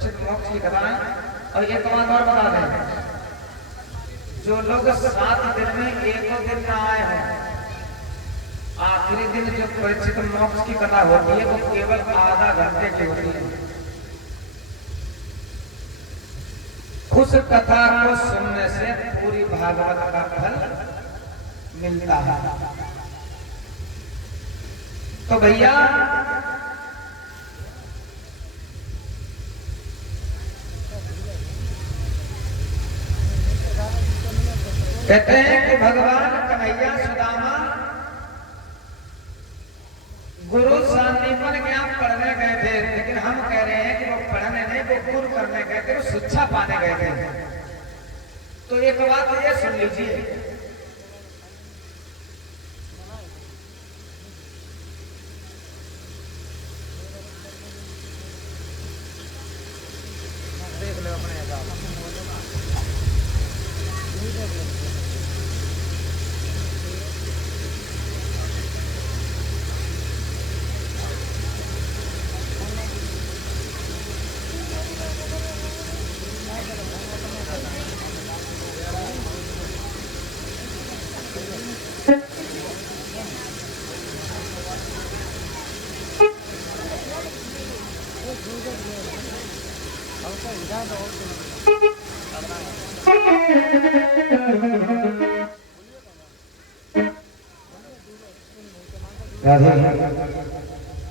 परीक्षित मोक्ष की कथाएं। और एक बात और बता दें, जो लोग 7 दिन में एक दिन ना आए हैं, आखिरी दिन जो परीक्षित मोक्ष की कथा होती है वो केवल आधा घंटे की होती है। उस कथा को सुनने से पूरी भागवत का फल मिलता है। तो भैया कहते हैं कि भगवान कन्हैया सुदामा गुरु सान्निध्य में क्या पढ़ने गए थे, लेकिन हम कह रहे हैं कि वो पढ़ने नहीं, वो गुरु करने गए थे, वो शिक्षा पाने गए थे। तो एक बात ये सुन लीजिए,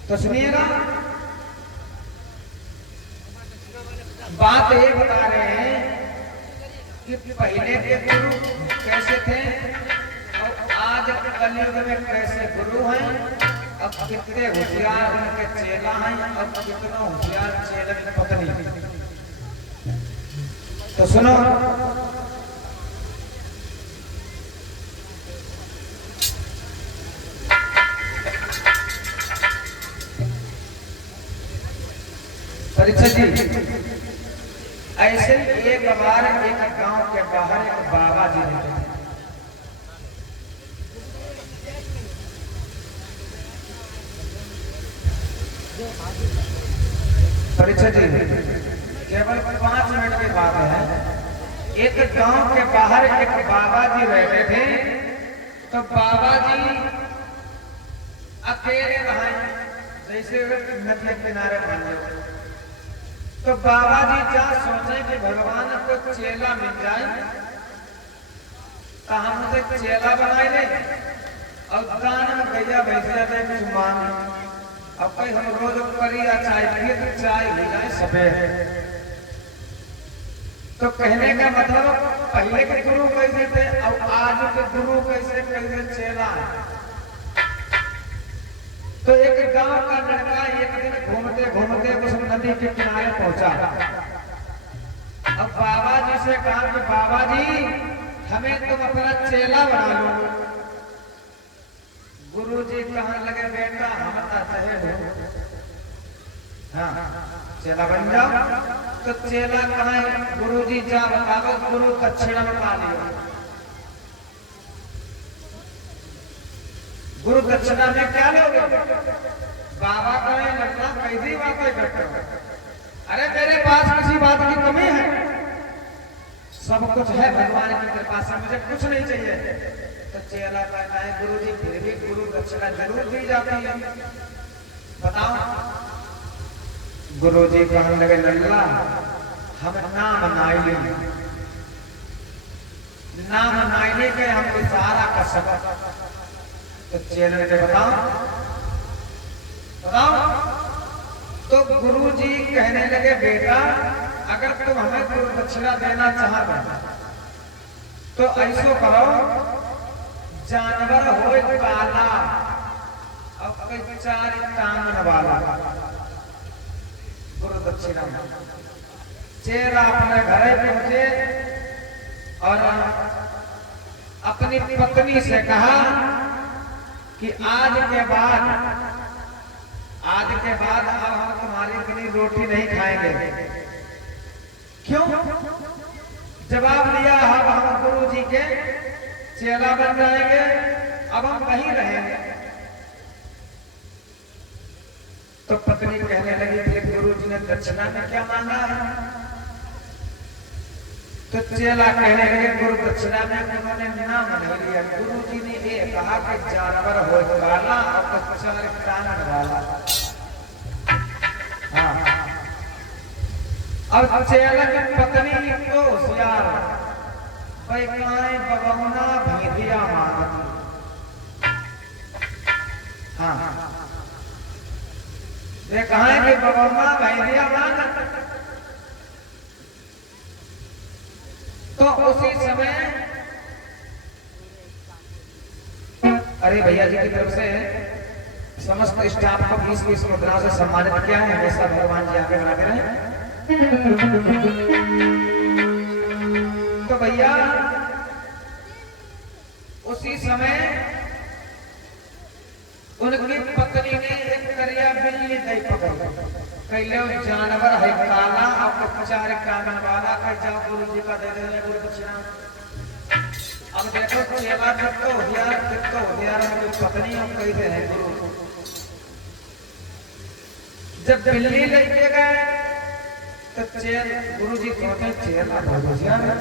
तो सुनिएगा, बात ये बता रहे हैं कि पहले के गुरु कैसे थे और आज कलयुग में कैसे गुरु हैं। अब कितने होशियार उनके चेला हैं, अब कितना होशियार चेले की पत्नी। तो सुनो, परीक्षित जी, ऐसे एक बार एक गांव के बाहर एक बाबा जी रहते थे। परीक्षित जी, केवल 5 मिनट की बात है। एक गांव के बाहर एक बाबा जी रहते थे। तो बाबा जी अकेले रहे, जैसे नदी के किनारे बने। तो बाबा जी क्या सोचे कि भगवान को चेला मिल जाए तो हम उसे चेला बनाए ले और दान में भैया भैया दे कुछ मांगे। अब कोई हम रोज करी या चाय पिए तो चाय हो जाए सफेद। तो कहने का मतलब पहले के गुरु कैसे थे और आज के गुरु कैसे कैसे चेला है। तो एक गांव का लड़का एक दिन घूमते घूमते उस नदी के किनारे पहुंचा। अब बाबा जी से कहा कि बाबा जी हमें तुम अपना चेला बना लो। गुरु जी कहने लगे, बेटा हम चाहे हो, हाँ चेला बन जाओ। तो चेला कहा, गुरु जी जा बताओ, गुरु दक्षिणा बता लियो। गुरु दक्षिणा में क्या लोगे? बाबा कहे, लगता कैसी बातें करते हो? अरे मेरे पास किसी बात की कमी है? सब कुछ है भगवान की कृपा से, मुझे कुछ नहीं चाहिए। तो चेला कहता है, गुरु जी फिर भी गुरु दक्षिणा जरूर दी जाती है, बताओ। गुरु जी कहने लगे, लल्ला हम नाम नाइले, नाम नाइले के हम सारा का सबक। तो चेले ने बताओ बताओ। तो गुरु जी कहने लगे, बेटा अगर तुम हमें गुरु दक्षिणा देना चाहते तो ऐसो करो, जानवर हो काला और कोई 4 टांग वाला गुरु दक्षिणा। चेला अपने घर पहुंचे और अपनी पत्नी से कहा कि आज के बाद अब हम तुम्हारी इतनी रोटी नहीं खाएंगे। क्यों? जवाब दिया, अब हम गुरु जी के चेला बन जाएंगे, अब हम कहीं रहेंगे। तो पत्नी कहने लगी, फिर गुरु जी ने दक्षिणा में क्या मांगा है? तो चेला कहने लगे गुरु दक्षिणा में उन्होंने नाम नहीं लिया। गुरु जी ने ये कहा कि जानवर हो काला और कच्चा टांगन वाला। हाँ, अब चेला की पत्नी तो होशियार बैकाए बगौना भेदिया मांगती। हाँ, ये कहा है कि बगौना भेदिया मांगती। तो उसी समय अरे भैया जी की तरफ से समस्त स्टाफ को 20-20 मुद्रा से सम्मानित किया है। हमेशा भगवान जी आगे बनाते रहे। तो भैया उसी समय उनकी पत्नी ने एक करिया बिल्ली दई पकड़ कैले जानवर है काला और चार कानन वाला कह जाओ गुरु जी का दे देने गुरु दक्षिणा। अब देखो चेला कितो होशियार उनकी पत्नी हम कहते हैं गुरु। जब बिल्ली लेके गए तो गुरु जी कहते चेला बहुत होशियार है।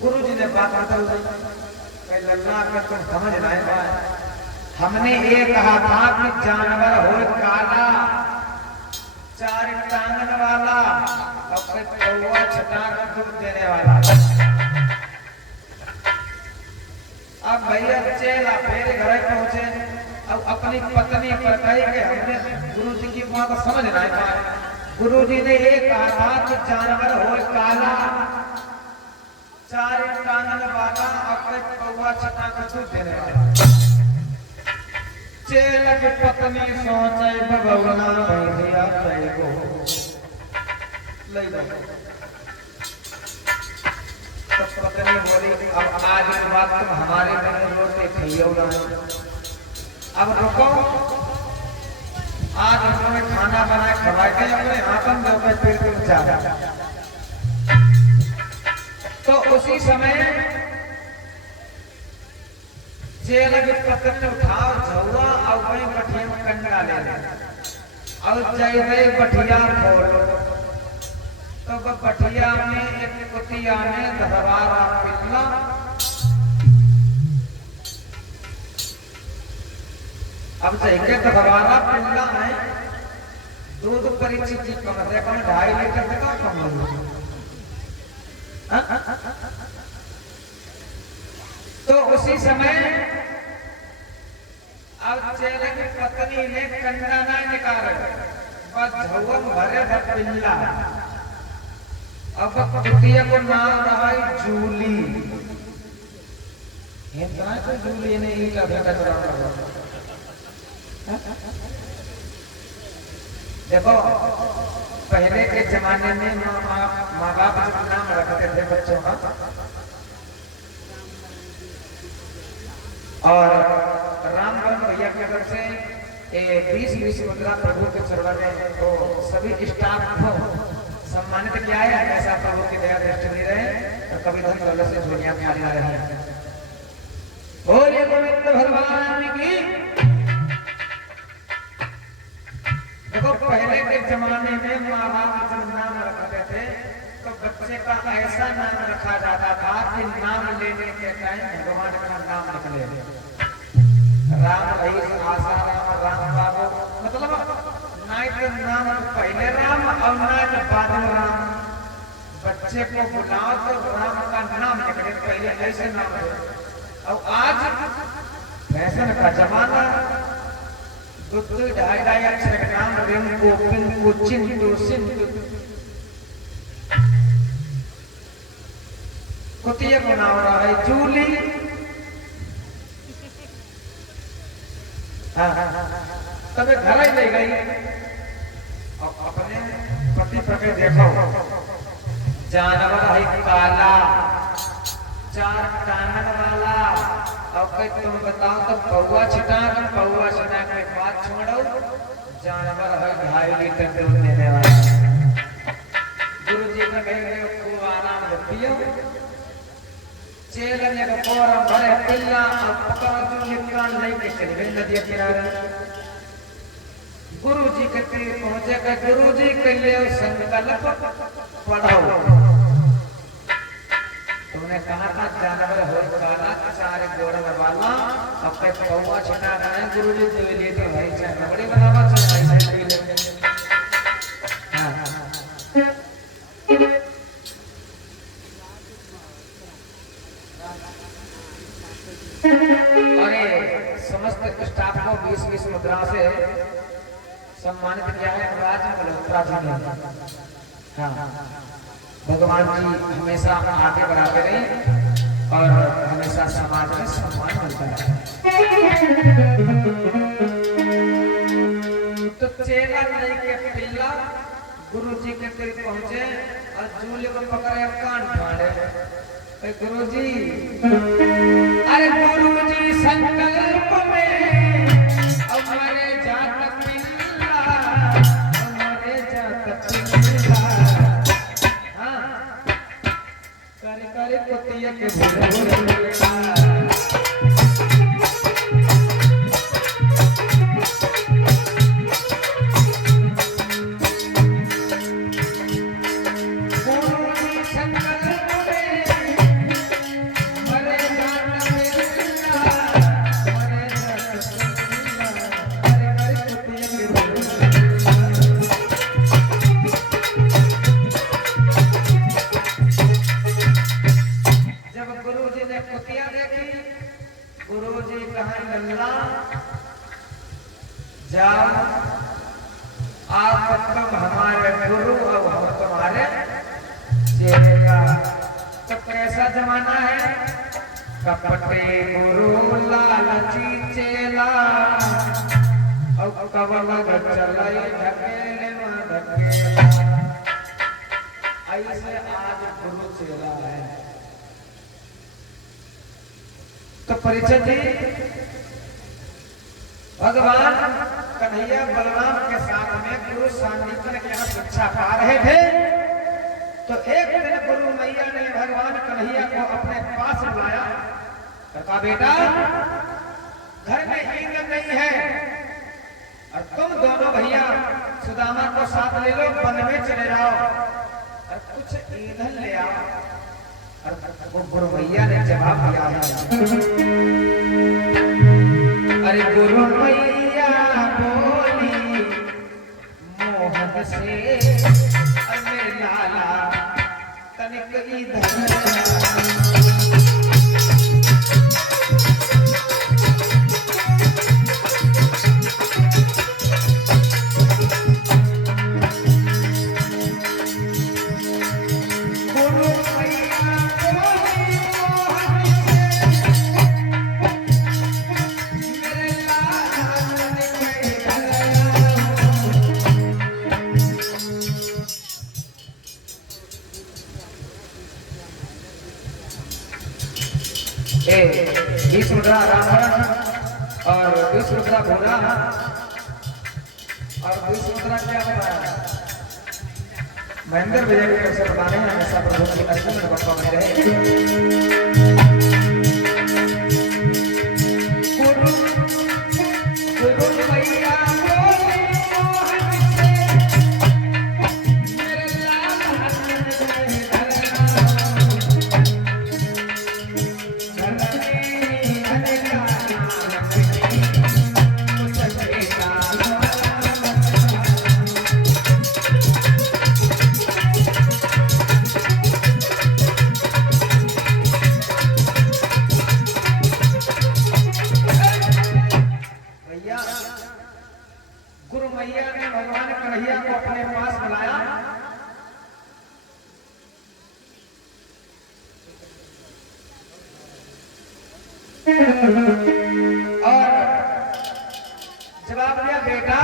गुरु जी ने बात बताई लल्ला का तुम समझ रहे हैं। हमने ये कहा था कि जानवर हो काला चार टांगन वाला और कौवा छटा कर दूध देने वाला। अब भैया चेला फिर घर पहुंचे और अपनी पत्नी पर कही कि हमने गुरु जी की बात समझ नहीं पाए। गुरु जी ने ये कहा था कि जानवर हो काला चार टांगन वाला और कौवा छटा कर दूध देने वाला। चेला की पत्नी सोचे बगौना भैया सही को ले लो। तो पत्नी बोली अब आज के बाद तुम हमारे घर रोटी खाइयो ना। अब रुको, आज उन्होंने खाना बनाए खवा के अपने हाथन दो पे फिर तुम जा। तो उसी समय चेला की पत्नी उठाओ झौआ और वही बठिया में कंडा ले ले और जैसे बठिया खोलो तो वो बठिया में एक कुतिया में दरबारा पिल्ला अब चाहिए दरबारा पिल्ला है दूध परिचित की कम से कम 2.5 लीटर तक कम हो। तो उसी समय अब चेले की पत्नी ने कंडा ना निकाला बस झौवन भरे था पिल्ला। अब कुतिया को नाम रहा जूली। हिंदुआ को जूली ने ही का बेटा चला। देखो पहले के जमाने में माँ बाप जब नाम रखते थे बच्चों का और रामगढ़ भैया की तरफ से 20-20 मुद्रा प्रभु के चरण में तो सभी स्टाफ को सम्मानित किया है। ऐसा प्रभु की दया दृष्टि दे रहे और कभी धन दौलत से झोलियां खाली ना रही। बोलिए गोविंद भगवान की। देखो पहले के जमाने में माँ बाप जब नाम रखते थे तो बच्चे का ऐसा नाम रखा जाता था कि नाम लेने के टाइम भगवान का नाम निकले। राम भाई आशा राम बाबू मतलब नाइट नाम पहले राम और नाइट बाद राम। बच्चे को बुलाओ तो राम का नाम निकले पहले ऐसे नाम है। और आज फैशन का जमाना 2-2 अक्षर का नाम रेमको पिंको चिंटू सिंधु कुतिया को नाम रहा है जूली। तब घर ही ले गई और अपने पति पर देखो जानवर है काला चार टांगन वाला और कहीं तुम बताओ तो कौवा छिटा के बात छोड़ो जानवर है 2.5 लीटर दूध देने वाला। गुरु जी ने कहे खूब आराम रखियो। चेले ने कोरम भरे पिल्ला और पकड़ जो निकाल नहीं के चले नदी किनारे गुरु जी के तीर पहुंचेगा। गुरु जी के लिए संकल्प पढ़ो। तुमने कहा था जानवर हो काला सारे गोड़ वाला अपने पौवा छटा रहे गुरु जी तो लिए तो भाई चाहे बड़ी बनावा चल भाई पी ले। अरे समस्त स्टाफ को 20-20 मुद्रा से सम्मानित किया है राज मल्होत्रा जी ने। हाँ, भगवान जी हमेशा आगे बढ़ाते रहे और हमेशा समाज में सम्मान मिलता है। तो चेला नहीं के पिल्ला गुरु जी के करीब पहुंचे और जूले को पकड़े कान फाड़े। गुरु जी, अरे गुरु जी संकल्प में हमारे जात पिल्ला, हमारे जात पिल्ला, हाँ करे करे कुतिया के भूले जमाना है। कपटे गुरु लालची चेला और कवल चलाई ढकेले में ढकेला। ऐसे आज गुरु चेला है। तो परिचय जी भगवान कन्हैया बलराम के साथ में गुरु सांदीपन के यहाँ शिक्षा पा रहे थे। तो एक दिन गुरु मैया ने भगवान कन्हैया को अपने पास बुलाया। कहा बेटा घर में ईंधन नहीं है और तुम दोनों भैया सुदामा को साथ ले लो, वन में चले जाओ और कुछ ईंधन ले आओ। और वो गुरु मैया ने जवाब दिया है। अरे गुरु मैया बोली मोहन से अरे लाला तनिक और 20 रुपया भोरा और 20 रुपया क्या बताया महेंद्र विजय के से बताने हैं। हमेशा प्रभु की अर्चना में बप्पा बने रहे। गुरु मैया ने भगवान कन्हैया को अपने पास बुलाया। और जवाब दिया बेटा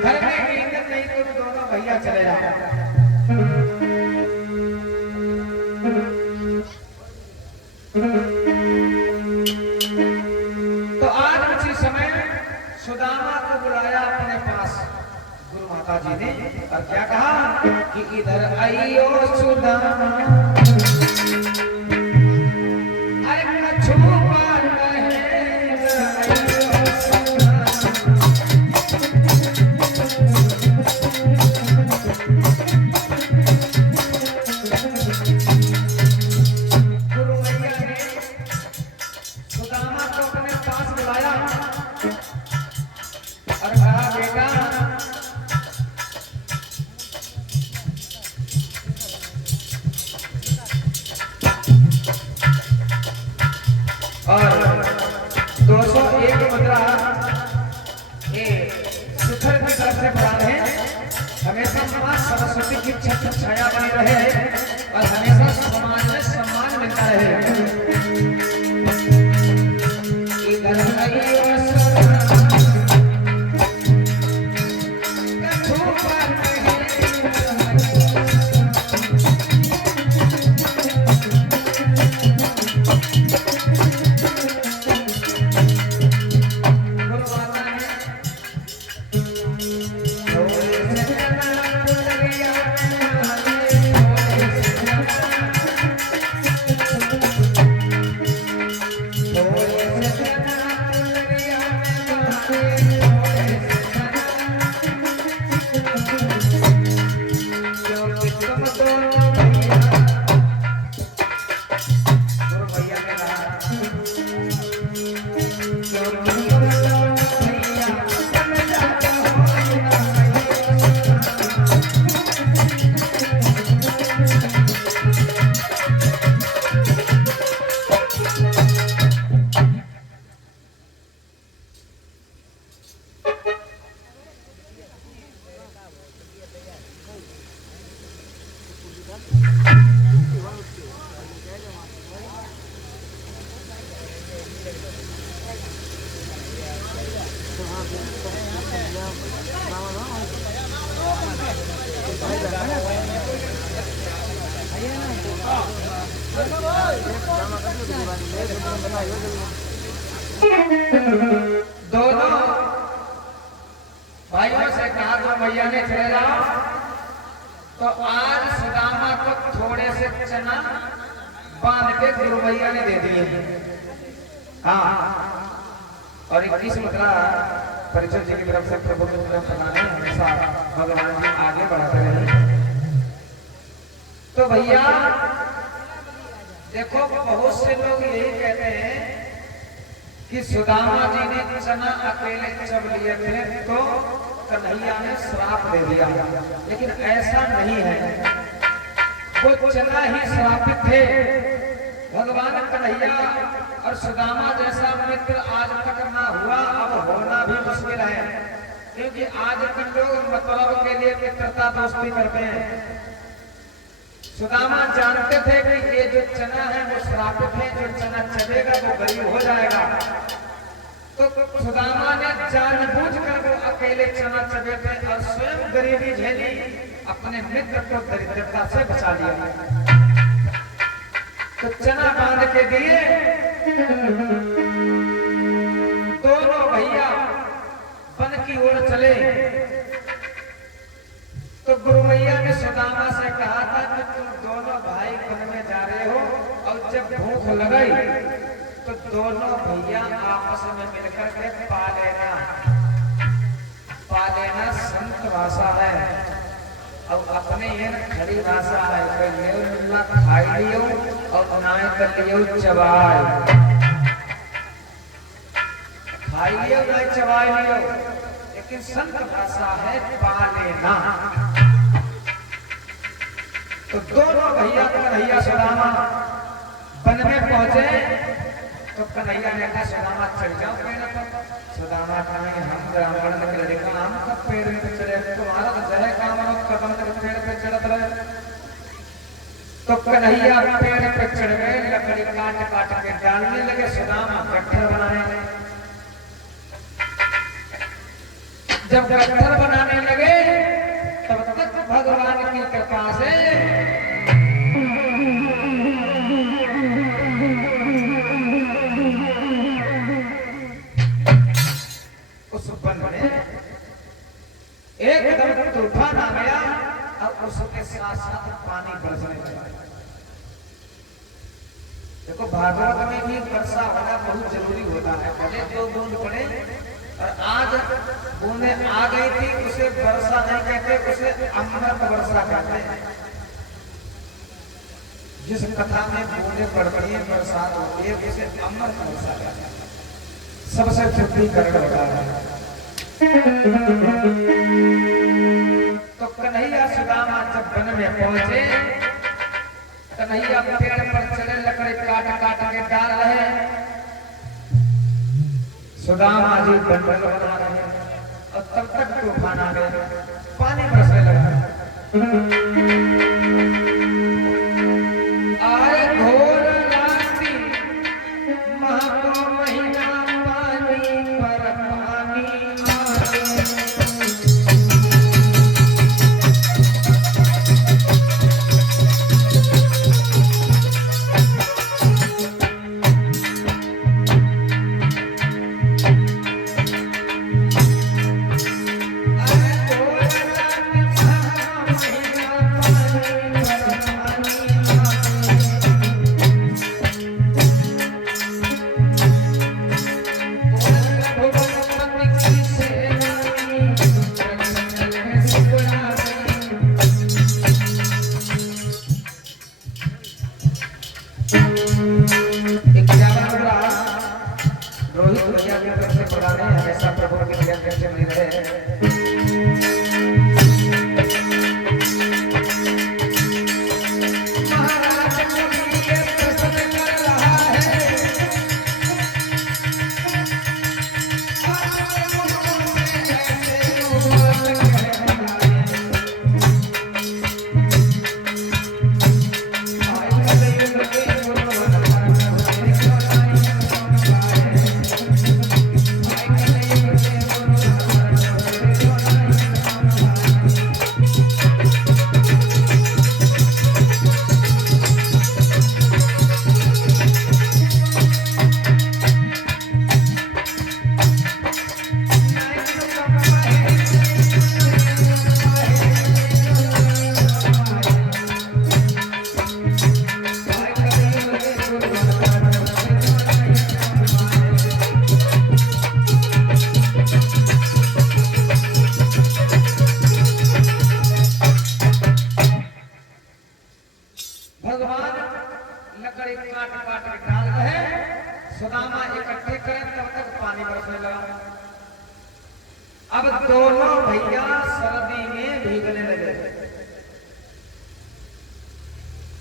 घर में ईंधन नहीं तो दोनों भैया चले जाओ। तो आज उसी समय सुदामा को बुलाया अपने पास गुरु माता माता जी ने और क्या कहा कि इधर आइयो सुदामा अरे कछु बात गुरु मैया ने सुदामा को अपने पास बुलाया और कहा बेटा और 201 मुद्रा ये सुथर की तरफ से प्रदान है। हमेशा समाज सरस्वती की छत्र छाया बनी रहे और हमेशा समाज में सम्मान मिलता रहे। इधर आइयो दोनों भाइयों से कहा तो भैया ने चले जाओ। तो आज सुदामा को थोड़े से चना बांध के गुरु भैया ने दे दिए। हाँ, और 21 मुद्रा परिचय जी की तरफ से प्रभु की तरफ बनाने हमेशा भगवान जी आगे बढ़ाते रहे। तो भैया देखो बहुत से लोग यही कहते हैं कि सुदामा जी ने चना अकेले चब लिए थे तो कन्हैया ने श्राप दे दिया, लेकिन ऐसा नहीं है। वो चना ही श्रापित थे। भगवान कन्हैया और सुदामा जैसा मित्र आज तक ना हुआ, अब होना भी मुश्किल है, क्योंकि आज के लोग मतलब के लिए मित्रता दोस्ती करते हैं। सुदामा जानते थे कि ये जो चना है वो श्रापित है, जो चना चबेगा वो गरीब हो जाएगा। तो सुदामा ने जानबूझकर वो अकेले चना चबे थे और स्वयं गरीबी झेली, अपने मित्र को दरिद्रता से बचा लिया। तो चना बांध के दिए। दोनों भैया वन की ओर चले। तो गुरु मैया ने सुदामा से कहा था कि तुम दोनों भाई वन में जा रहे हो और जब भूख लगई तो दोनों भैया आपस में मिलकर के पा लेना संत भाषा है और अपने ये खड़ी भाषा है। कोई मिलना खाई लियो और नाय कर लियो चबाई, खाई लियो नाय चबाई लियो, लेकिन संत भाषा है पा लेना। तो दोनों भैया कन्हैया सुदामा वन में पहुंचे। तो कन्हैया ने कहा सुदामा चढ़ जाओ पेड़ पर। सुदामा कहेंगे हम ब्राह्मण के लड़का हम कब पेड़ पे चढ़े, तुम्हारा तो जय काम कदम तक पेड़ पे चढ़त रहे। तो कन्हैया पेड़ पे चढ़ गए, लकड़ी काट काट के डालने लगे। सुदामा गट्ठर बनाने लगे। जब गट्ठर बनाने लगे तब तक भगवान की कृपा से उस वन में एकदम पानी बरसने लगा। देखो भागवत में भी वर्षा होना बहुत जरूरी होता है, भले 2 बूंद पड़े। और आज बूंदे आ गई थी, उसे वर्षा नहीं कहते, उसे अमृत वर्षा कहते हैं। जिस कथा में बूंदे पड़ती है, बरसात होती है, उसे अमृत वर्षा कहते हैं। सबसे शुद्धिकरण होता है। तो कन्हैया सुदामा जब वन में पहुंचे, कन्हैया पेड़ पर चढ़े लकड़ी काट काट के डाल रहे, सुदामा जी बंडल बना रहे, और तब तक तूफान आ गया, पानी बरसने लगा। आए घोर रात्रि महाको महीना, पानी पर पानी आए। रोहित भैया की तरफ से प्रदान है, हमेशा प्रभु की दया कैसे बनी रहे। भगवान लकड़ी काट काट के डाल रहे, सुदामा इकट्ठे करें, तब तक पानी बरसने लगा। अब दोनों भैया सर्दी में भीगने लगे।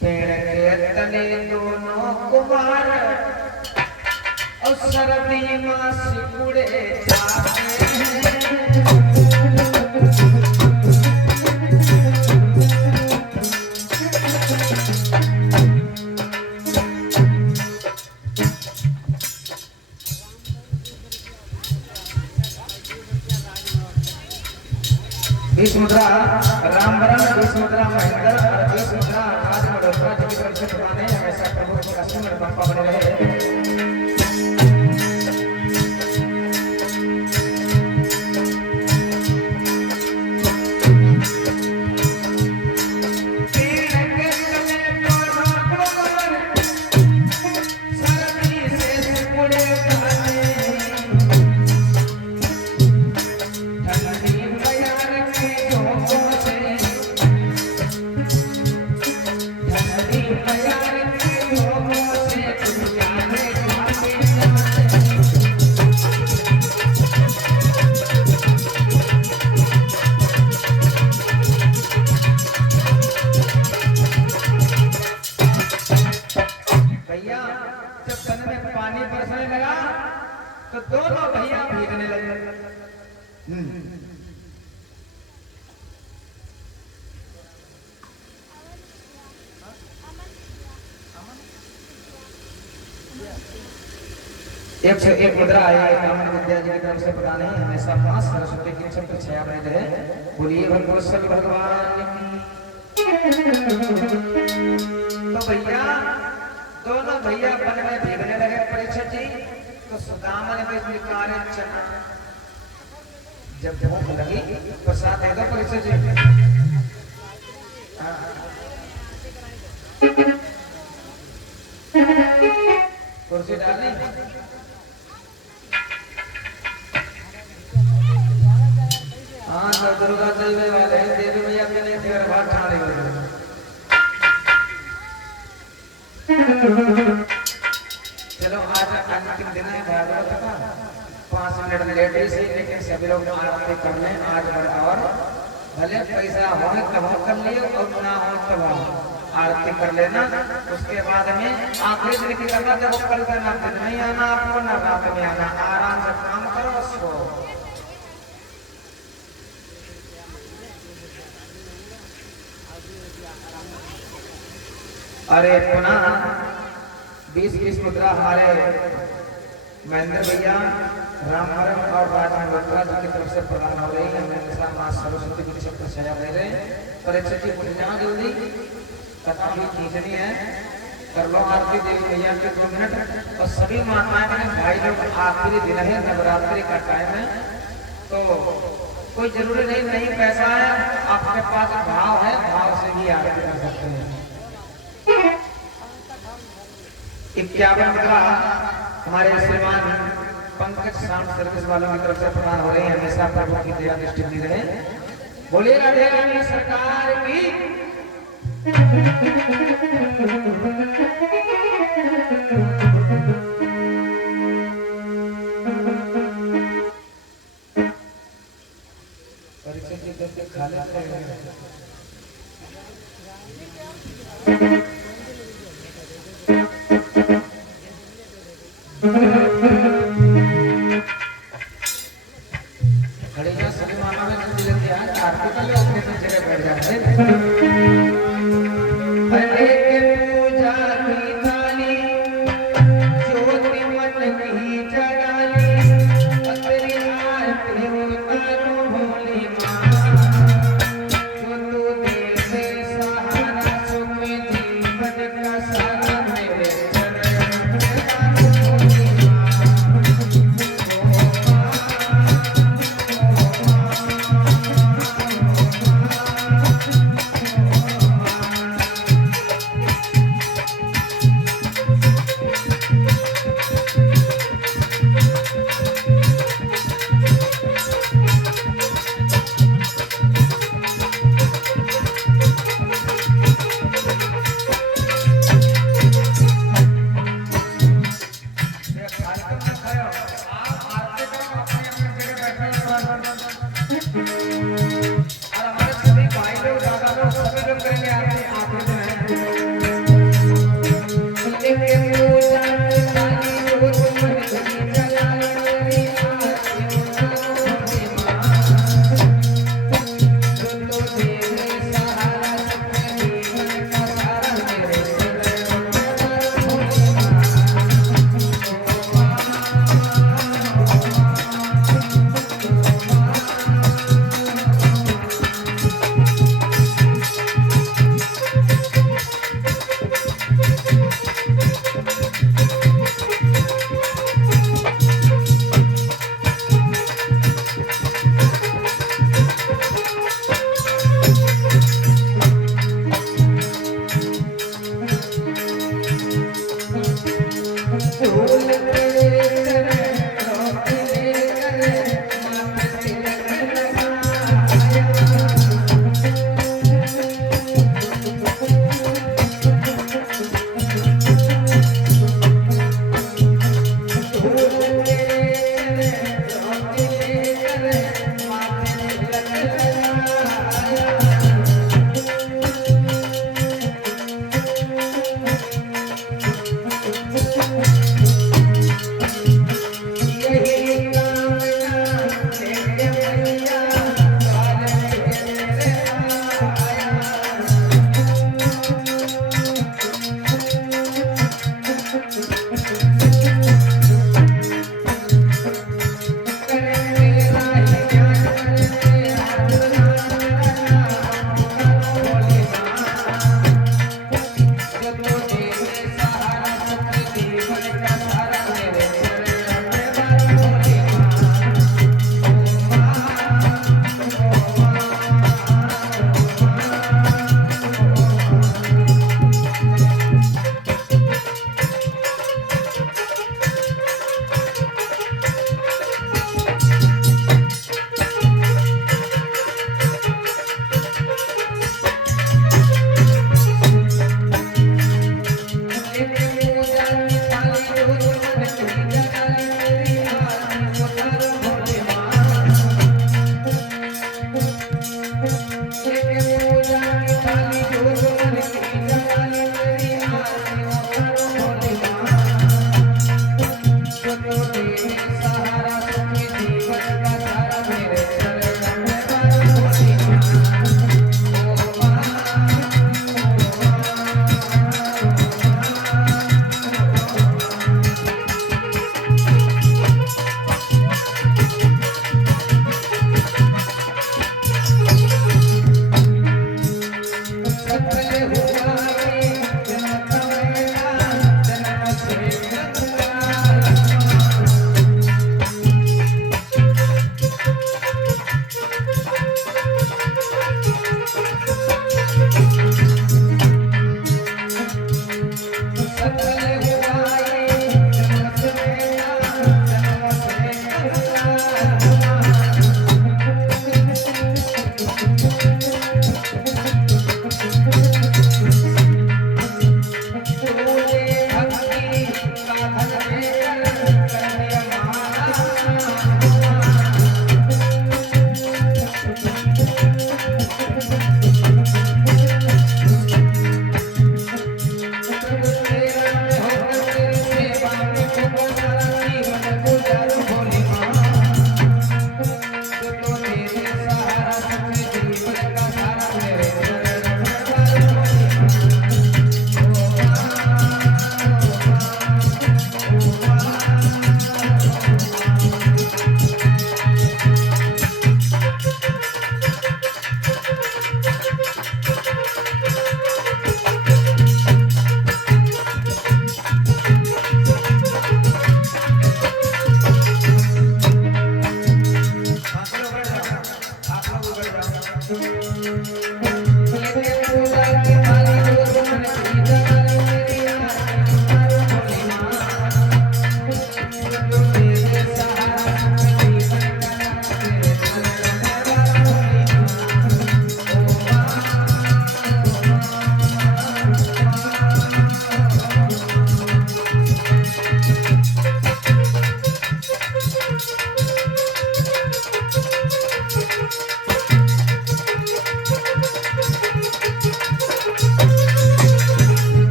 पेड़ के तले दोनों कुमार और सर्दी में सिकुड़े जाते हैं। इस मुद्रा रामवरण, इस मुद्रा महेंद्र और इस मुद्रा राज मल्होत्रा जी की तरफ से प्रदान है, हमेशा प्रभु के कष्ट में बंपा बने रहे। तो दोनों भैया भीगने लगे। एक से एक मुद्रा है, कामन विद्या जी की तरफ से प्रदान है, हमेशा मां सरस्वती की छत्र छाया बने रहे। बोलिए भगवान भगवान तो भैया दोनों भैया वन में भीगने लगे। परीक्षित जी तो सुदामा ने भी स्वीकार चना, जब भूख लगी प्रसाद दे दो परीक्षित जी। कुर्सी डाली। हाँ तो दुर्गा देवी वाले देवी मैया के लिए फिर बात ठाने वाले। चलो आज अंतिम दिन है भागवत का, 5 मिनट लेट ही सही, लेकिन सभी लोग आरती करने आज और भले पैसा हो तब कर लियो और ना हो तब आरती कर लेना। उसके बाद में आखिरी दिन की करना, जब कल करना दिन नहीं आना आपको, ना रात में आना, आराम से काम करो बस वो। अरे पुनः 20-20 मुद्रा हमारे महेंद्र भैया, रामवरम और राजमल्होत्रा जी की तरफ से प्रदान हो रही है। हमेशा मां सरस्वती की शक्ति सजा दे रहे हैं। परीक्षा जी उठ जाओ जल्दी, कथा भी खींचनी है, कर लो आरती देवी भैया के 2 मिनट। और सभी माताएं बहन भाई लोग, आखिरी दिन है, नवरात्रि का टाइम है, तो कोई जरूरी नहीं पैसा है, आपके पास भाव है, भाव से भी आरती कर सकते हैं। 51 मुद्रा हमारे श्रीमान पंकज साउंड सर्विस वालों की तरफ से प्रदान हो रहे हैं। हमेशा प्रभु की दया दृष्टि बनी रहे। बोलिए राधे रानी सरकार की। परीक्षा जी करके खा लेते हैं।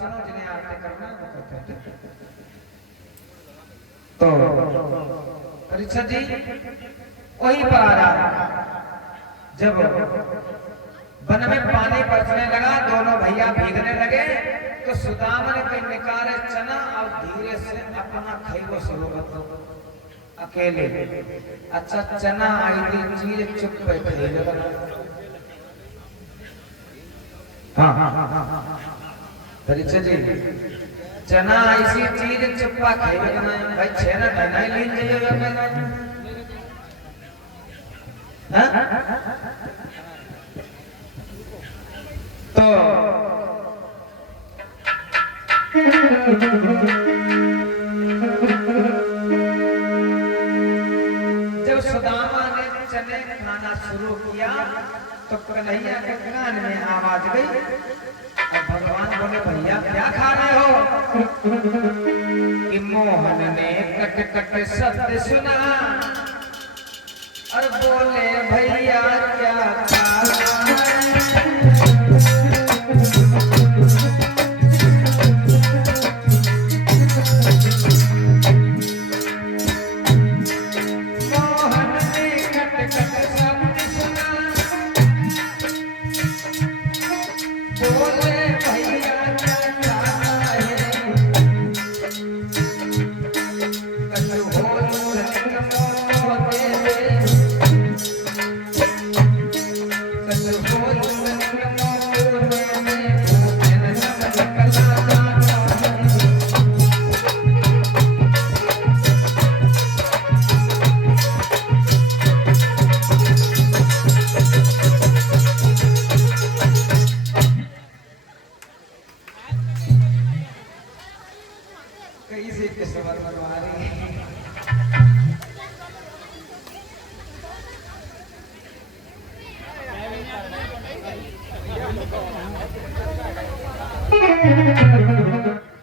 सुनो जिन्हें आरती करना वो करते हैं। तो परीक्षा जी वहीं पर आ रहा जब वन में पानी बरसने लगा, दोनों भैया भीगने लगे, तो सुदामा ने कोई निकाले चना और धीरे से अपना खाइबो शुरू कर अकेले। अच्छा चना आई थी चीज चुप पे खरीद लगा। हाँ परीक्षा जी चना ऐसी चीज चुप्पा खरीद लगा भाई छेना कहना ही लीन जाइए मैं तो जब सुदामा ने चने खाना शुरू किया तो कन्हैया के कान में आवाज गई और भगवान बोले भैया क्या खा रहे हो? कि मोहन ने कट कट शब्द सुना और बोले भैया क्या खा रहे हो?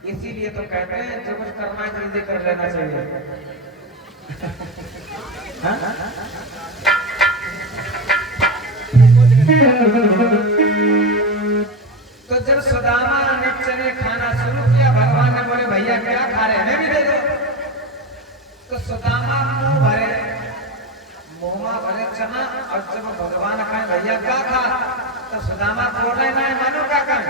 इसीलिए तो कहते हैं जो कुछ करना है जल्दी कर लेना चाहिए। तो जब सुदामा ने चने खाना शुरू किया, भगवान ने बोले भैया क्या खा रहे हैं, मैं भी दे दो। तो सुदामा मुंह भरे चना, और जब भगवान कहे भैया क्या खा, तो सुदामा बोल रहे मैं मानो क्या कहें।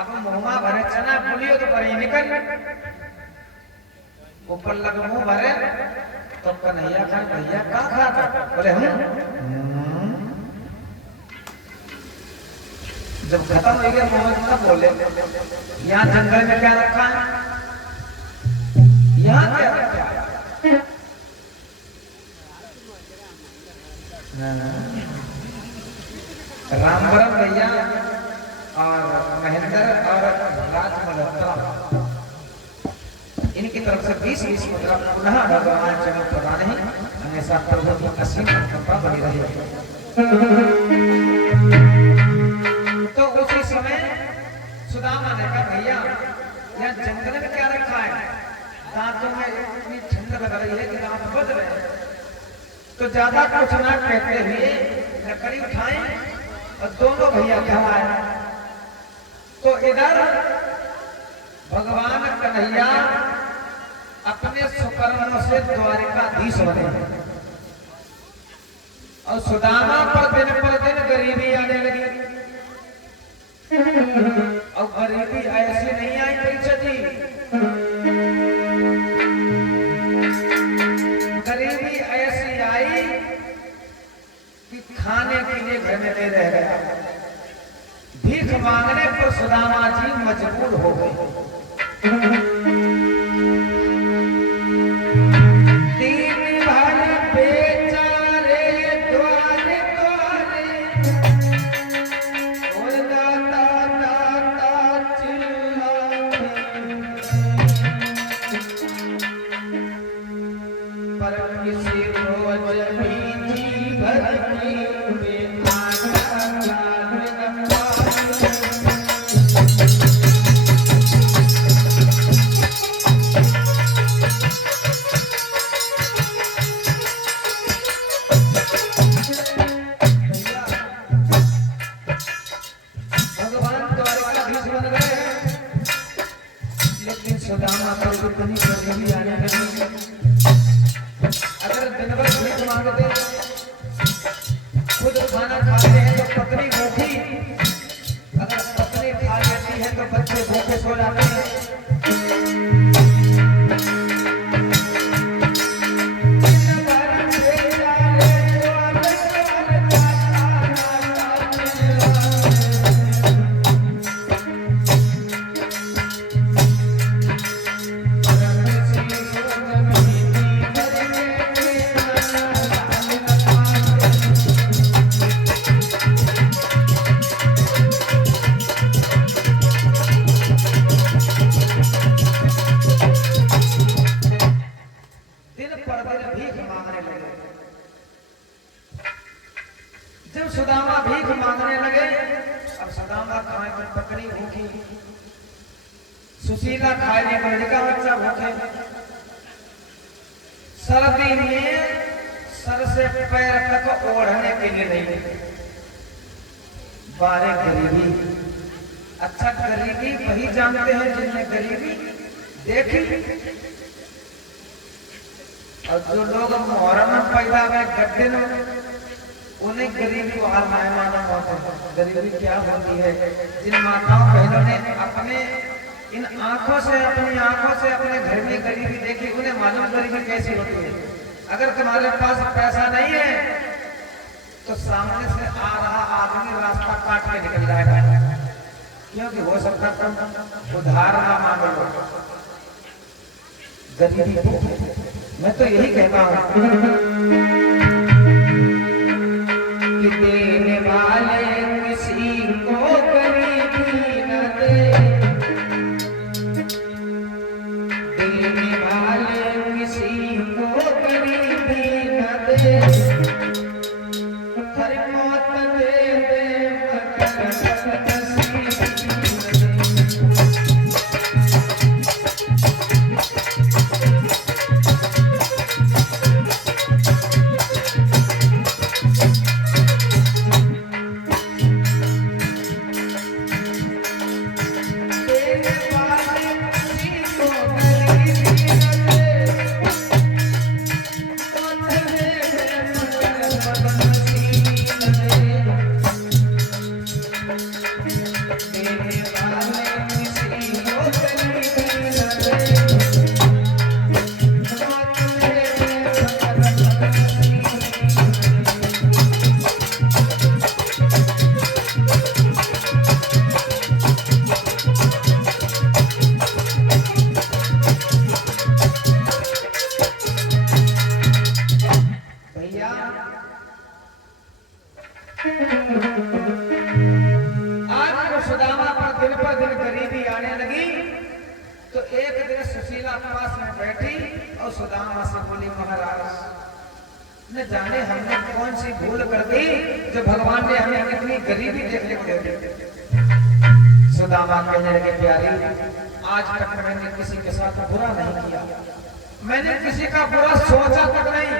अब मुंह भरे चना बोलियो तो पर निकल ऊपर लग मुंह भरे, तो कन्हैया कहे भैया क्या खा, बोले जब खत्म हो गया मोहम्मद तब बोले यहाँ जंगल में क्या रखा है, यहाँ क्या रखा है? रामवरम भैया और महेंद्र और राज मल्होत्रा इनकी तरफ से 20-20 मुद्रा पुनः भगवान चरण प्रदान है, हमेशा प्रभु की असीम कृपा बनी रहे। तो उसी समय सुदामा ने कहा भैया यहाँ जंगल में क्या रखा है, दांतों में इतनी ठंड लग रही है कि दांत बज रहे हैं। तो ज्यादा कुछ ना कहते हुए लकड़ी उठाए और दोनों भैया खवाए। तो इधर भगवान कन्हैया अपने सुकर्मों से द्वारिकाधीश बने और सुदामा पर दिन गरीबी आने लगी। और गरीबी ऐसी नहीं आई परीक्षा जी, गरीबी ऐसी आई कि खाने के लिए घर में नहीं रह गया। भीख मांगने पर सुदामा जी मजबूर हो गए। कितनी गरीबी आने लगी। अगर दिन भर भीख मांगते, खुद खाना खाते हैं तो पत्नी भूखी, अगर पत्नी खा लेती है तो बच्चे भूखे सो जाते हैं। जब सुदामा भीख मांगने लगे, अब सुदामा खाए पर पकड़ी भूखी, सुशीला खाए पर का बच्चा भूखे। सर्दी में सर से पैर तक ओढ़ने के लिए नहीं। बारे गरीबी, अच्छा गरीबी वही जानते हैं जिनने गरीबी देखी। और जो लोग मोहर्रम में पैदा हुए गड्ढे में, उन्हें गरीबी को हाल नहीं माना होता। गरीबी क्या होती है? जिन माताओं बहनों ने अपने इन आंखों से, अपनी आंखों से अपने घर में गरीबी देखी, उन्हें मालूम गरीबी कैसी होती है। अगर तुम्हारे पास पैसा नहीं है तो सामने से आ रहा आदमी रास्ता काट के निकल जाएगा, क्योंकि हो सकता तुम उधार ना मांग लो। गरीबी मैं तो यही कहता हूँ कि देने वाले किसी को गरीबी न दे, देने वाले किसी को गरीबी न दे, हर मौत दे दे मगर सुदामा से बोली, महाराज न जाने हमने कौन सी भूल कर दी जो भगवान ने हमें कितनी गरीबी देखने को दी। सुदामा कहने लगे, प्यारी आज तक मैंने किसी के साथ बुरा नहीं किया, मैंने किसी का बुरा सोचा तक नहीं,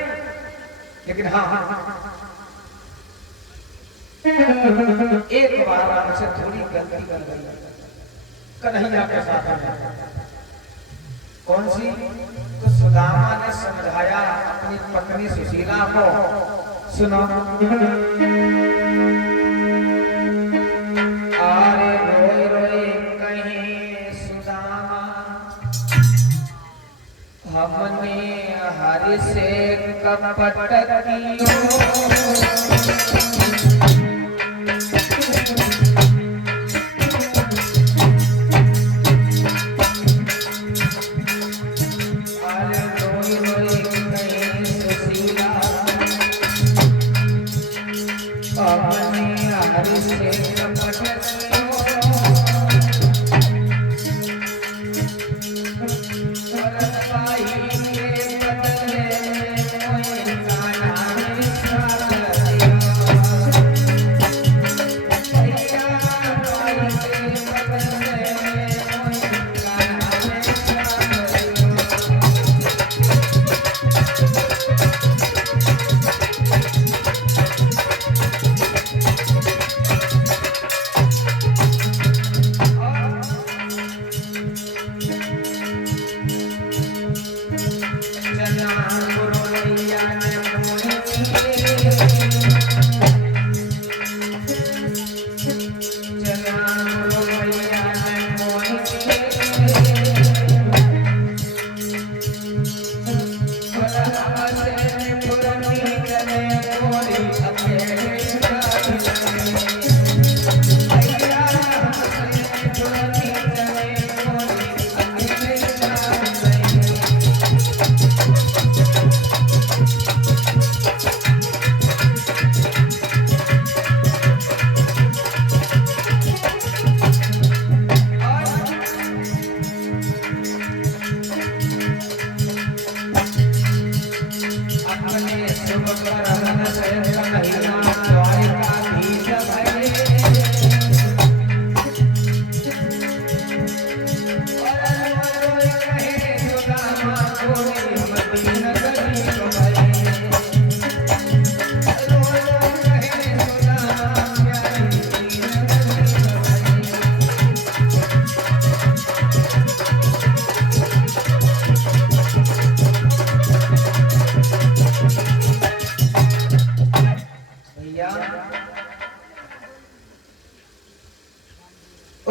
लेकिन हाँ एक बार आपसे थोड़ी गलती कर गई कन्हैया के साथ। कौन सी? तो सुदामा ने समझाया अपनी पत्नी सुशीला को, सुनो आरे रोए रोए कहीं सुदामा, हमने हरि से कपट कियो,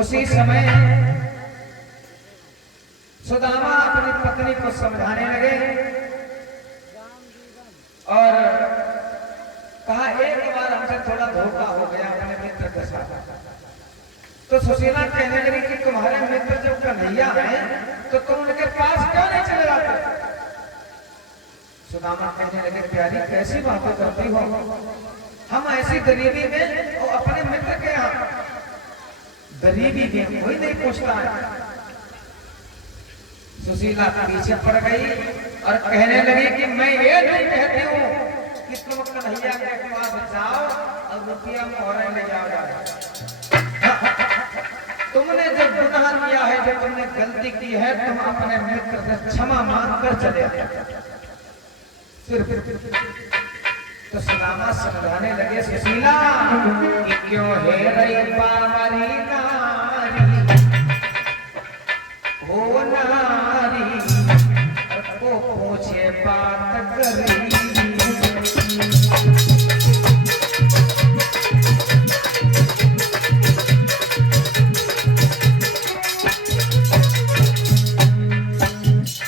उसी समय सुदामा अपनी पत्नी को समझाने लगे और कहा एक बार हमसे थोड़ा धोखा हो गया अपने मित्र के साथ। तो सुशीला कहने लगी कि तुम्हारे मित्र जब कन्हैया हैं तो तुम उनके पास क्यों नहीं चले जाते? सुदामा कहने लगे प्यारी कैसी बातें करती हो, हम ऐसी गरीबी में और अपने मित्र के यहाँ, गरीबी में कोई नहीं पूछता है। सुशीला पीछे पड़ गई और कहने लगी कि मैं ये नहीं कहती हूँ कि तुम कन्हैया के पास जाओ और रुपया मोहरे ले जाओ। तुमने जो गुनाह किया है, जो तुमने गलती की है, तुम अपने मित्र से क्षमा मांग कर चले आए। तो सुदामा समझाने लगे सुशीला कि क्यों है रही बावरी नारी हो नारी को पूछे बात करी।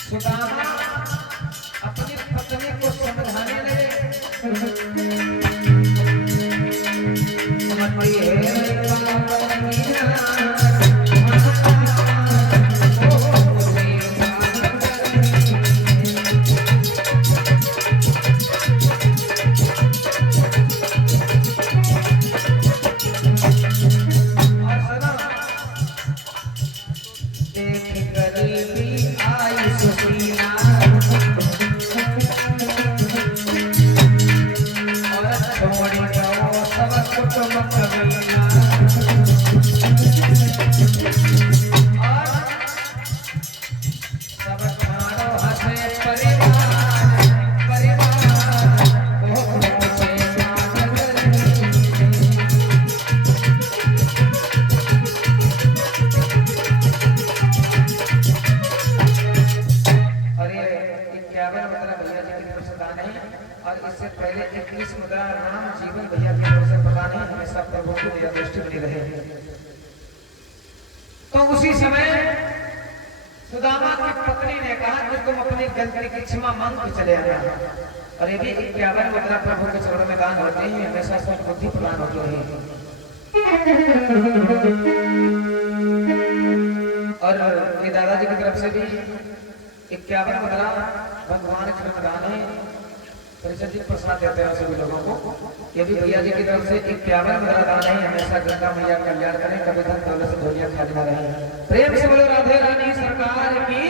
सुदामा अपनी पत्नी को समझाने लगे समझती है तो उसी समय सुदामा की पत्नी ने कहा कि तुम अपनी गलती की क्षमा मांग के चले आना। और ये भी 51 मुद्रा प्रभु के चरणों में दान होते हैं, हमेशा सद्बुद्धि प्रदान होती है। और ये दादाजी की तरफ से भी 51 मुद्रा भगवान के दान है, परिषद जी प्रसाद देते हैं सभी लोगों को। ये भी भैया जी की तरफ से 51 मुद्रा दान है, हमेशा गंगा मैया कल्याण करें, कभी धन दौलत से झोलियां खाली ना रहे। प्रेम से बोलो राधे रानी सरकार की।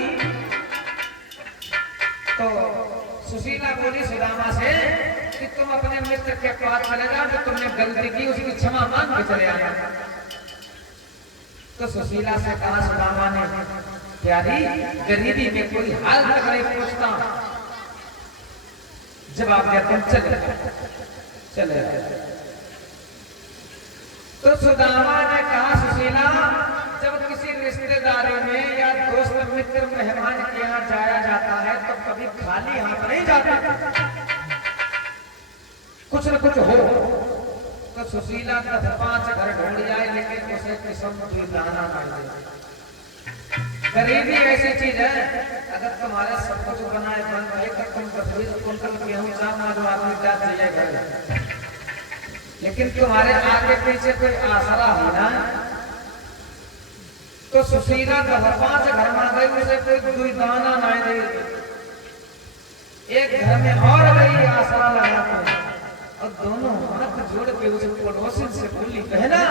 तो सुशीला बोली सुदामा से कि तुम अपने मित्र के पास चले जाओ, जो तुमने गलती की उसकी क्षमा मांग के चले आना। तो सुशीला से कहा सुदामा ने प्यारी गरीबी में कोई हाल तक नहीं पूछता, जवाब दिया तुम चले। तो सुदामा ने कहा सुशीला जब किसी रिश्तेदारी में या दोस्त मित्र मेहमान के यहाँ जाया जाता है तो कभी खाली हाथ नहीं जाता, कुछ न कुछ हो। तो सुशीला 10-5 घर ढूंढ जाए लेकिन उसे किस्म कोई दाना ना दे। गरीबी ऐसी चीज है, अगर तुम्हारे सब कुछ बनाए बन रहे तो तुम 10-20 कुंटल गेहूं चावल जो आदमी क्या चाहिए घर, लेकिन तुम्हारे आगे पीछे कोई आसरा हो ना। तो सुशीला 10-5 घर में गई, उसे कोई दाना ना दे। एक घर में और गई आसरा लगाते और दोनों हाथ जोड़ के उसे पड़ोसी से बोली कहना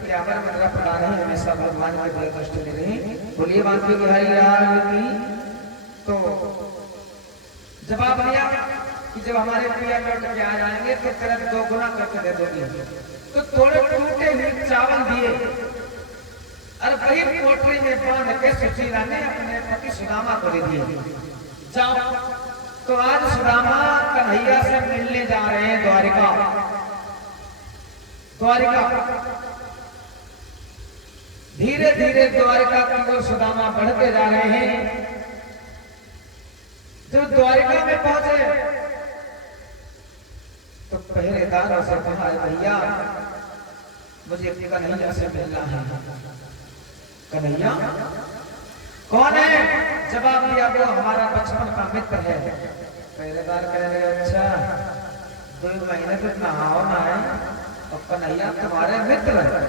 इक्यावन मुद्रा प्रदान है, हमेशा भगवान के दिया कष्ट ले रही। बोलिए बांकी बिहारी लाल की। तो जवाब दिया कि जब हमारे पिया लौट के आ जाएंगे तो तेरा 2 गुना करके दे दोगे। तो थोड़े टूटे हुए चावल दिए और वही पोटली में बांध के सुशीला ने अपने पति सुदामा को दे दिए। जाओ। तो आज सुदामा कन्हैया से मिलने जा रहे हैं द्वारिका। धीरे धीरे द्वारिका की ओर सुदामा बढ़ते जा रहे हैं। जब द्वारिका में पहुंचे तो पहरेदारों से कहा, भैया मुझे कन्हैया से मिलना है। कन्हैया कौन है? जवाब दिया, वो हमारा बचपन का मित्र है। पहरेदार कह रहे, अच्छा 2 महीने तो नहाओ ना है और कन्हैया तुम्हारे मित्र है।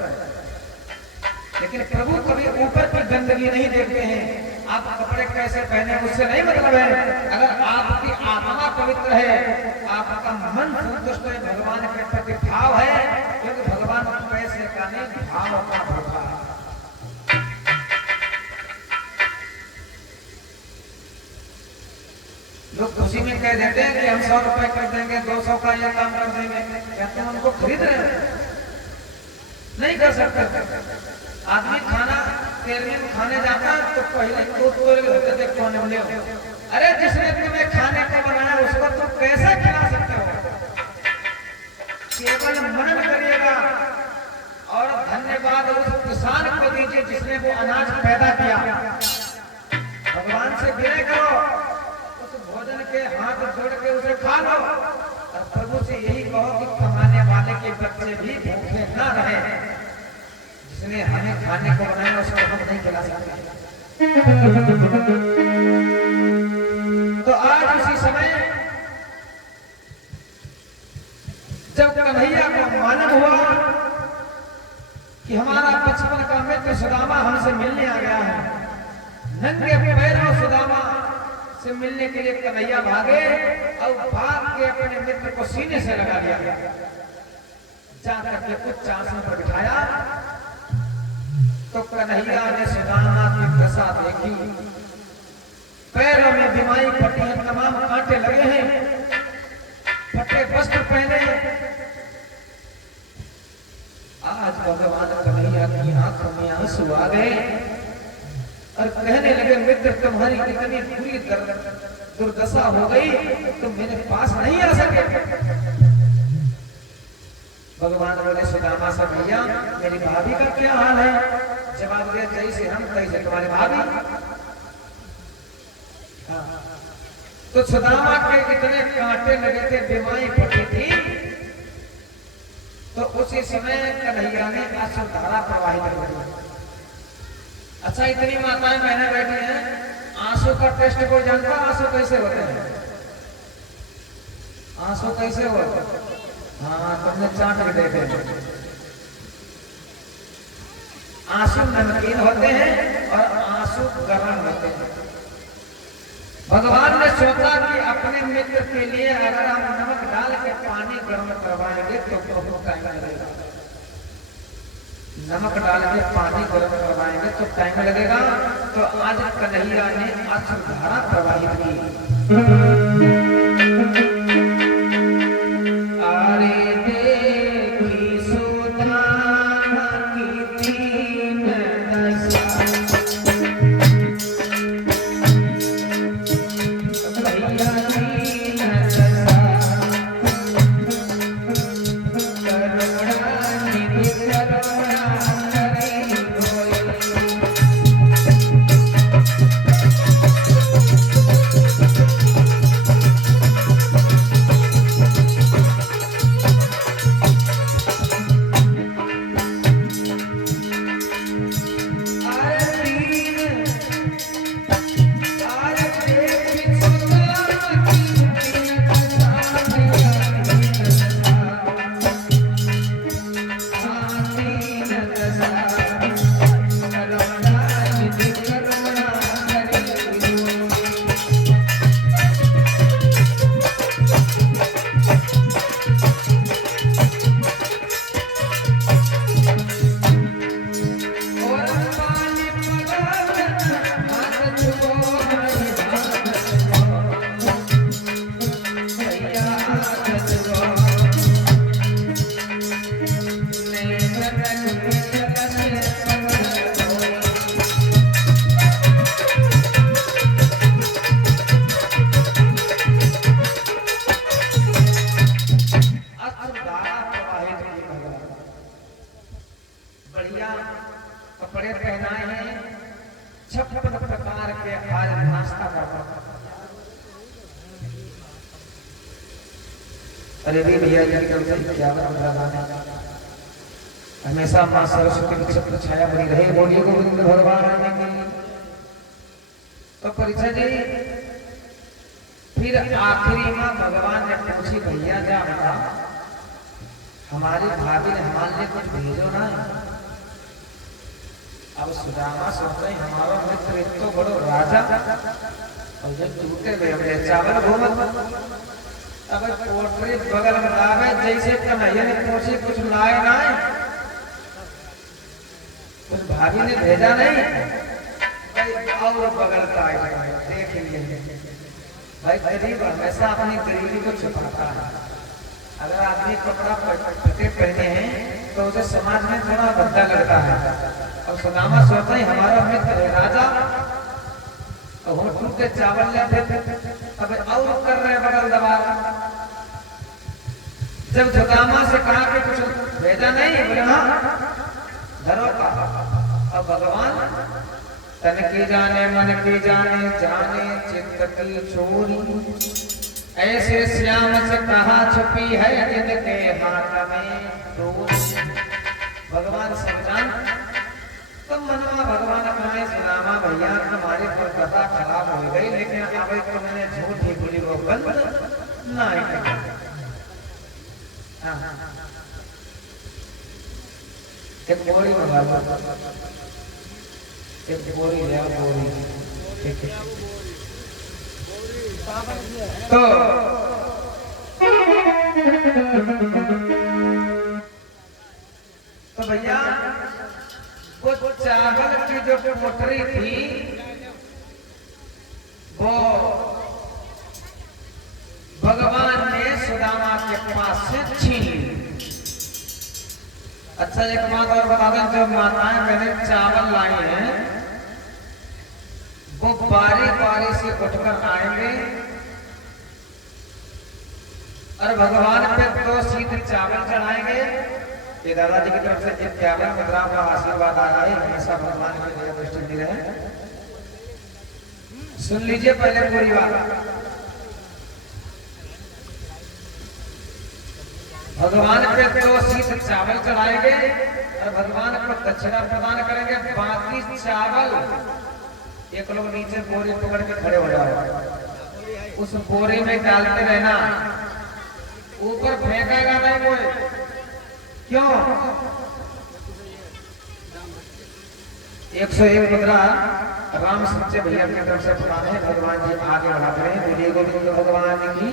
लेकिन प्रभु कभी ऊपर की गंदगी नहीं देखते हैं। आप कपड़े कैसे पहने उससे नहीं मतलब है। अगर आपकी आत्मा पवित्र है, आपका मन संतुष्ट है, भगवान के प्रति भाव है, क्योंकि भगवान पैसे का नहीं भाव का भूखा है। लोग खुशी में कह देते हैं कि हम 100 रुपए कर देंगे, 200 का ये काम कर देंगे। कहते हैं उनको खरीद रहे हैं, नहीं कर सकते। आदमी खाना तेरवी में खाने जाता तो पहले होते थे कौन ले। अरे जिसने तुम्हें खाने को बनाया उसको तुम कैसे खिला सकते हो? केवल मनन करिएगा और धन्यवाद उस किसान को दीजिए जिसने वो अनाज पैदा किया। भगवान से विनय करो, उस भोजन के हाथ जोड़ के उसे खा लो और प्रभु से यही कहो कि कमाने वाले के बच्चे भी भूखे न रहे। जिसने हमें खाने को बनाया उसको हम नहीं खिला सकते। तो आज उसी समय जब कन्हैया को मालूम हुआ कि हमारा बचपन का मित्र सुदामा हमसे मिलने आ गया है, नंगे पैरों सुदामा से मिलने के लिए कन्हैया भागे और भाग के अपने मित्र को सीने से लगा लिया। जाकर के कुछ आसन पर बिठाया तो कन्हैया ने सुदामा की दशा देखी। पैरों में बीमारी फटी है, तमाम कांटे लगे हैं, फटे वस्त्र पहने। आज भगवान कन्हैया की आंखों में आंसू आ गए और कहने लगे, मित्र तुम्हारी इतनी बुरी दुर्दशा हो गई तुम मेरे पास नहीं आ सके। भगवान बोले सुदामा से, भैया मेरी भाभी का क्या हाल है? जवाब दिया, जैसे हम तैसे तुम्हारे भाभी। तो सुदामा के इतने कांटे लगे थे, बीमारी फटी थी। तो उसी समय कन्हैया ने अश्रुधारा प्रवाहित कर दी। अच्छा, इतनी माताएं बहनें बैठी हैं, आंसू का टेस्ट कोई जानता? आंसू कैसे होते हैं? आंसू कैसे होते हैं? हाँ, तुमने चाट के देखे। आंसू नमकीन होते हैं और आंसू गर्म होते हैं। भगवान ने सोचा कि अपने मित्र के लिए अगर हम नमक डाल के पानी गर्म करवाएंगे तो बहुत टाइम लगेगा। नमक डाल के पानी गर्म करवाएंगे तो टाइम लगेगा। तो आज कन्हैया ने अश्रुधारा प्रवाहित की। के आज नाश्ता करता। अरे भी भैया जी की तरफ से 51 लगाने हमेशा मां सरस्वती की छत्र छाया बनी रहे। बोलिए गोविंद भगवान की। तो परीक्षा जी फिर आखिरी में भगवान ने पूछी भैया जा बता हमारी भाभी ने हमारे लिए कुछ भेजो ना। अब सुदामा सोचते हैं हमारा मित्र एक तो बड़ो राजा और जो टूटे हुए चावल घूमत अब पोटरी बगल में लावे जैसे कन्हैया ने पूछी कुछ लाए ना कुछ भाभी ने भेजा नहीं भाई और बगल का देख लिए भाई गरीब हमेशा अपनी गरीबी को छुपाता है। अगर आदमी कपड़ा फटे पहने हैं तो उसे समाज में थोड़ा भद्दा लगता है। और सुदामा सोचते हैं हमारा मित्र है राजा और होटल के चावल ले अब और कर रहे हैं बगल दबा। जब सुदामा से कहा कि कुछ भेजा नहीं बोले हाँ धरो का। अब भगवान तन की जाने मन की जाने जाने चित्त की चोरी ऐसे श्याम से कहा छुपी है जिनके हाथ में डोरी। भगवान सब जान तो मनवा भगवान कहा सुदामा भैया तुम्हारे पर कथा खराब हो गई लेकिन अब तो मैंने झूठ ही बोली वो बंद नहीं कर। एक बोरी मंगा लो एक बोरी ले आओ बोरी ठीक है। तो भैया वो चावल की जो पोटरी थी वो भगवान ने सुदामा के पास से छीन ली। अच्छा एक बात और बता दें जो माताएं मैंने चावल लाई हैं वो बारी बारी से उठकर आएंगे और भगवान पे 2 शीत चावल चढ़ाएंगे। ये दादाजी की तरफ से 51 मुद्रा का आशीर्वाद आया है हमेशा भगवान की दया दृष्टि दी रहे। सुन लीजिए पहले पूरी बात। भगवान पे 2 शीत चावल चढ़ाएंगे और भगवान को दक्षिणा प्रदान करेंगे। बाकी चावल एक लोग नीचे बोरी पकड़ के खड़े हो जाओ उस बोरे में डालते रहना ऊपर फेंकेगा नहीं कोई। क्यों 101 मुद्रा राम सच्चे भैया की तरफ से प्रदान है। भगवान जी आगे बढ़ाते रहे। बोलिए गोविंद भगवान की।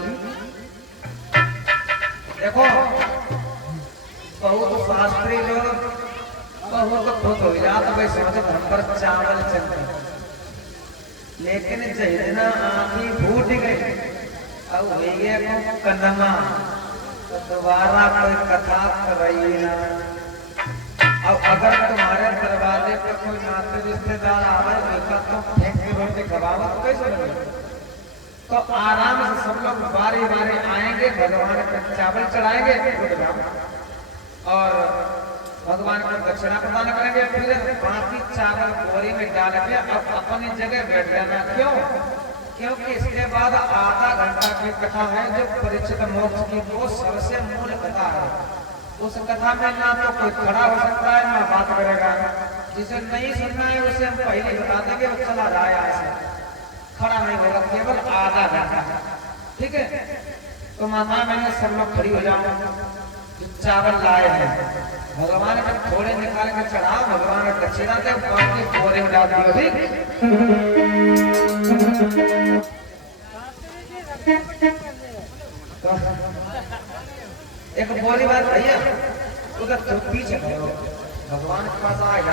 देखो बहुत शास्त्री लोग बहुत खुश हो जाते भाई समझो हम पर चावल चलते लेकिन जहिना आंखी फूट गई अब हो गया कन्नमा तो दोबारा कोई कथा कर रही ना। अब अगर तुम्हारे दरवाजे पर कोई नाते रिश्तेदार आवे तो फेंक के रोटी खवाओ तो कैसे लगेगा। तो आराम से सब लोग बारी बारी आएंगे भगवान को चावल चढ़ाएंगे और भगवान को दक्षिणा प्रदान करेंगे। फिर बाकी चावल बोरी में डाल के अब अपनी जगह बैठ जाना। क्यों क्योंकि इसके बाद आधा घंटा की कथा है जो परीक्षित मोक्ष की वो सबसे मूल कथा है। उस कथा में ना तो कोई खड़ा हो सकता है ना बात करेगा। जिसे नहीं सुनना है उसे हम पहले बता देंगे वो चला जाए ऐसे खड़ा नहीं होगा केवल आधा घंटा। ठीक है तो माता मैंने सब लोग खड़ी हो जाओ। जो चावल लाए हैं भगवान के थोड़े निकाल के चढ़ाओ भगवान का दक्षिणा दे बाकी बोरे में डाल दियो। ठीक तो एक बोरी बात भैया उधर पीछे भगवान के पास आएगा